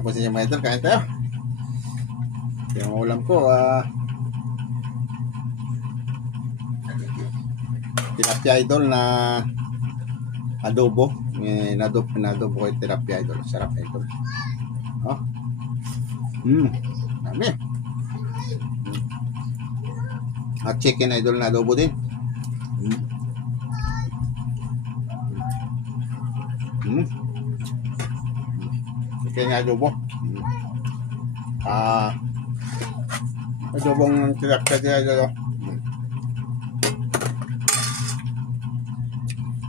Tapos yung mga idol, kain tayo. Yung ulam ko, tilapia idol na adobo. Pinadobo ko yung tilapia idol. Sarap idol. Oh. Dami. At chicken idol na adobo din. Chicken na adobo. Adobong tilapia din idol.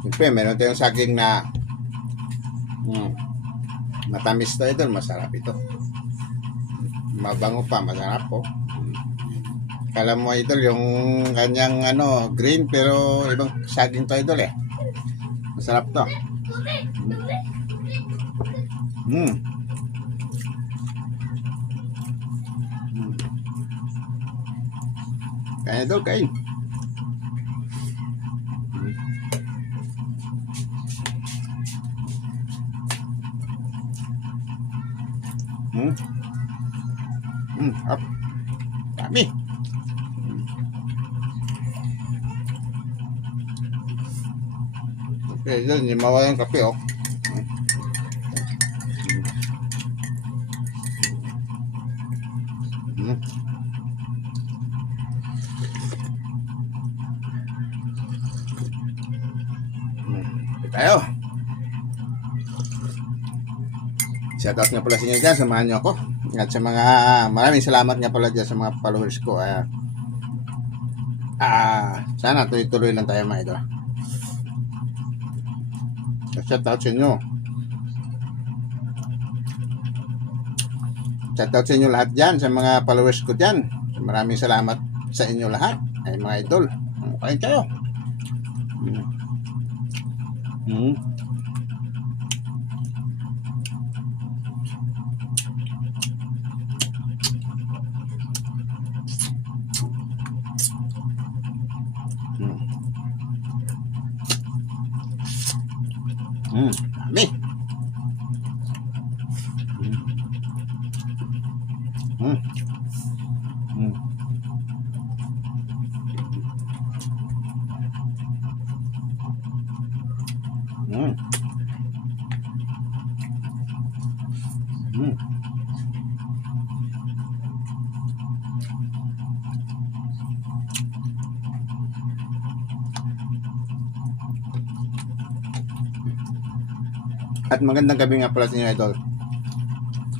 Siyempre, meron tayong saging na matamis to idol. Masarap ito. Mabango pa, masarap po. Kala mo idol yung kanyang green pero ibang saging to idol eh. Masarap to. Kaya idol, kain. Up. Dami. Okay, dyan, hindi mawala yung kape, oh. Tayo. Shoutout nga pala sa inyo dyan, samahan nyo ako. At sa mga, maraming salamat nga pala dyan sa mga followers ko. Sana tuloy-tuloy lang tayo mga idol. Shoutout sa inyo. Shoutout sa inyo lahat dyan, sa mga followers ko dyan. Maraming salamat sa inyo lahat. Ay mga idol. Kain kayo. Dami. At magandang gabi nga pala sa inyo idol.